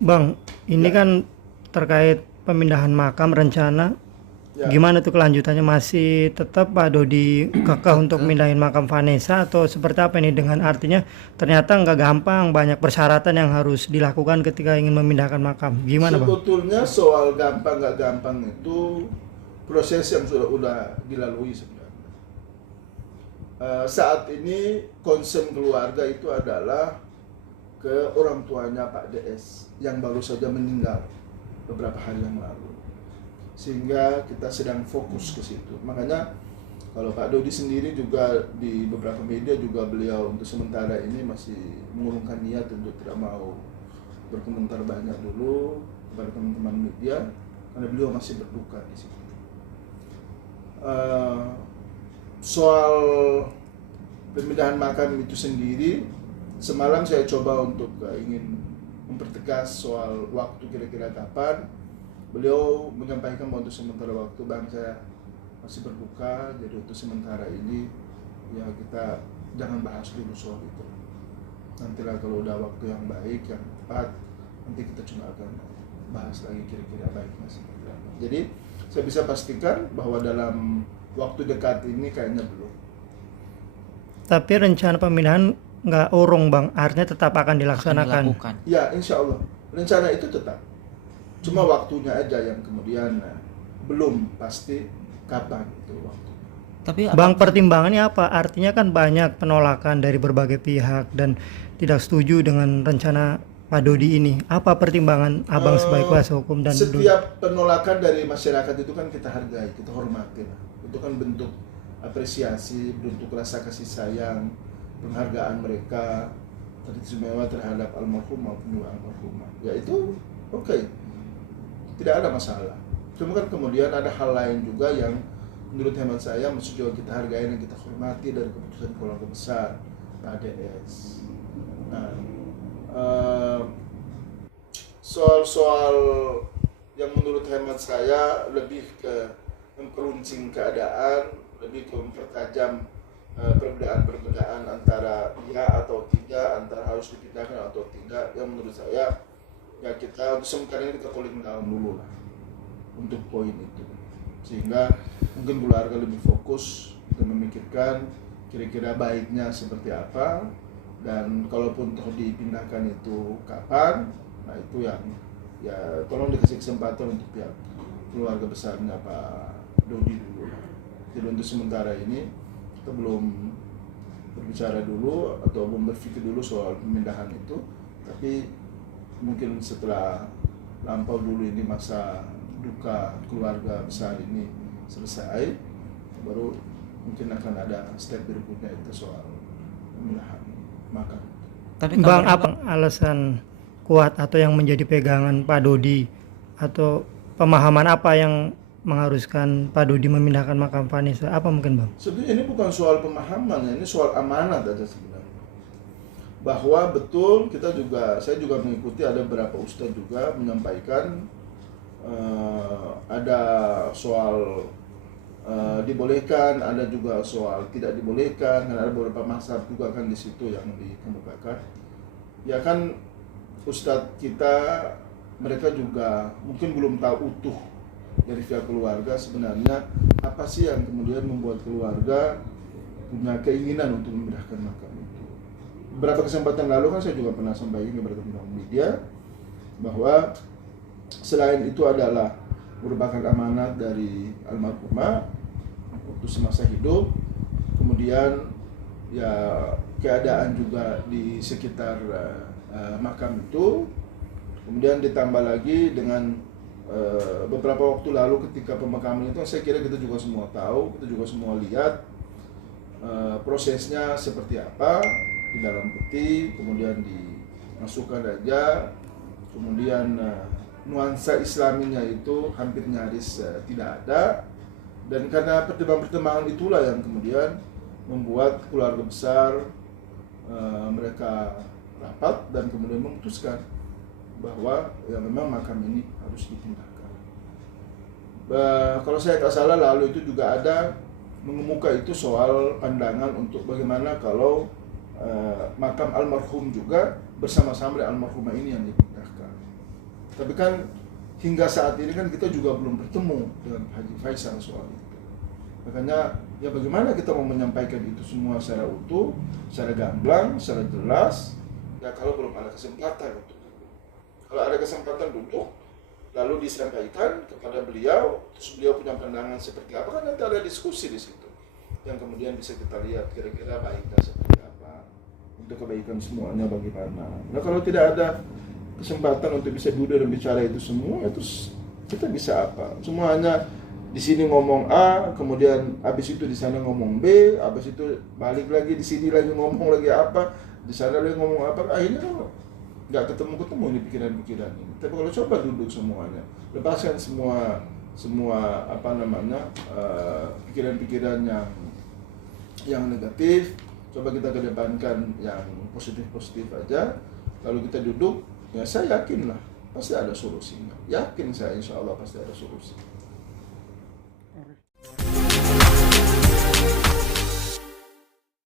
Bang, ini Ya, kan terkait pemindahan makam rencana. ya. Gimana tuh kelanjutannya? Masih tetap Pak Dodi kekeh untuk Keke. mindahin makam Vanessa atau seperti apa ini? Dengan artinya ternyata nggak gampang, banyak persyaratan yang harus dilakukan ketika ingin memindahkan makam. Gimana Bang? Sebetulnya soal gampang nggak gampang itu proses yang sudah dilalui sebenarnya. Saat ini concern keluarga itu adalah ke orang tuanya Pak DS yang baru saja meninggal beberapa hari yang lalu. Sehingga kita sedang fokus ke situ. Makanya kalau Pak Dodi sendiri juga di beberapa media juga beliau untuk sementara ini masih mengurungkan niat untuk tidak mau berkomentar banyak dulu kepada teman-teman media karena beliau masih berduka di situ. Uh, Soal pemindahan makam itu sendiri, semalam saya coba untuk ingin mempertegas soal waktu kira-kira kapan. Beliau menyampaikan bahwa untuk sementara waktu bang saya masih berduka, jadi untuk sementara ini ya kita jangan bahas dulu soal itu. Nantilah kalau udah waktu yang baik, yang tepat, nanti kita cuma akan bahas lagi kira-kira baiknya seperti apa. Jadi saya bisa pastikan bahwa dalam waktu dekat ini kayaknya belum. Tapi rencana pemindahan nggak urung Bang, artinya tetap akan Akan dilaksanakan. dilakukan. Ya insya Allah rencana itu tetap. Cuma waktunya aja yang kemudian belum pasti kapan itu waktu. Tapi Bang, apakah pertimbangannya apa? Artinya kan banyak penolakan dari berbagai pihak dan tidak setuju dengan rencana Pak Dodi ini. Apa pertimbangan Abang sebagai kuasa hukum dan Dodi? Setiap penolakan dari masyarakat itu kan kita hargai, kita hormati lah. Itu kan bentuk apresiasi, bentuk rasa kasih sayang, penghargaan mereka teristimewa terhadap almarhum maupun juga almarhumah. Ya itu oke, tidak ada masalah. Cuma kan kemudian ada hal lain juga yang menurut hemat saya mesti juga kita hargai dan kita hormati dari keputusan keluarga besar Pak DS. Nah, eh, soal-soal yang menurut hemat saya lebih ke memperuncing keadaan, lebih ke mempertajam perbedaan-perbedaan antara ya atau tidak, antara harus dipindahkan atau tidak. Yang menurut saya ya kita untuk sementara ini kita cooling down dulu lah untuk poin itu, sehingga mungkin keluarga lebih fokus dan memikirkan kira-kira baiknya seperti apa, dan kalaupun toh dipindahkan itu kapan. Nah itu yang ya tolong dikasih kesempatan untuk pihak keluarga besarnya Pak Dodi dulu. Jadi untuk sementara ini kita belum berbicara dulu atau belum berpikir dulu soal pemindahan itu, tapi mungkin setelah lampau dulu ini masa duka keluarga besar ini selesai, baru mungkin akan ada step berikutnya itu soal pemindahan makam. tapi Bang, kabarnya apa alasan kuat atau yang menjadi pegangan Pak Dodi atau pemahaman apa yang mengharuskan Pak Dodi memindahkan makam Vanessa? Apa mungkin Bang? Sebenarnya ini bukan soal pemahaman, ini soal amanat aja sebenarnya. Bahwa betul saya juga mengikuti ada beberapa ustadz juga menyampaikan ada soal dibolehkan, ada juga soal tidak dibolehkan, dan ada beberapa mazhab juga kan di situ yang dikemukakan. Ya kan ustadz kita mereka juga mungkin belum tahu utuh dari pihak keluarga sebenarnya apa sih yang kemudian membuat keluarga punya keinginan untuk memindahkan makam itu. Beberapa kesempatan lalu kan saya juga pernah sampaikan kepada teman-teman media bahwa selain itu adalah merupakan amanat dari almarhumah waktu semasa hidup, kemudian ya keadaan juga di sekitar makam itu, kemudian ditambah lagi dengan beberapa waktu lalu ketika pemakaman itu saya kira kita juga semua tahu, kita juga semua lihat prosesnya seperti apa di dalam peti, kemudian dimasukkan aja, kemudian nuansa islaminya itu hampir nyaris tidak ada, dan karena pertimbangan-pertimbangan itulah yang kemudian membuat keluarga besar mereka rapat dan kemudian memutuskan bahwa ya memang makam ini harus dipindahkan. Kalau saya tak salah lalu itu juga ada mengemuka itu soal pandangan untuk bagaimana kalau makam almarhum juga bersama-sama dengan almarhumah ini yang dipindahkan. Tapi kan hingga saat ini kan kita juga belum bertemu dengan Haji Faisal soal itu. Makanya ya bagaimana kita mau menyampaikan itu semua secara utuh, secara gamblang, secara jelas, ya kalau belum ada kesempatan untuk itu. Kalau ada kesempatan duduk, lalu disampaikan kepada beliau, terus beliau punya pandangan seperti apa, kan nanti ada diskusi di situ. Yang kemudian bisa kita lihat kira-kira baiknya seperti apa, untuk kebaikan semuanya bagaimana. Nah kalau tidak ada kesempatan untuk bisa duduk dan bicara itu semua, terus kita bisa apa? Semuanya di sini ngomong A, kemudian habis itu di sana ngomong B, habis itu balik lagi di sini lagi ngomong lagi apa, di sana lagi ngomong apa, akhirnya kan nggak ketemu ini pikiran-pikiran ini. Tapi kalau coba duduk semuanya, lepaskan semua apa namanya pikiran-pikiran yang negatif, coba kita kedepankan yang positif-positif aja. Lalu kita duduk, ya saya yakin lah pasti ada solusinya. Yakin saya, insya Allah pasti ada solusi.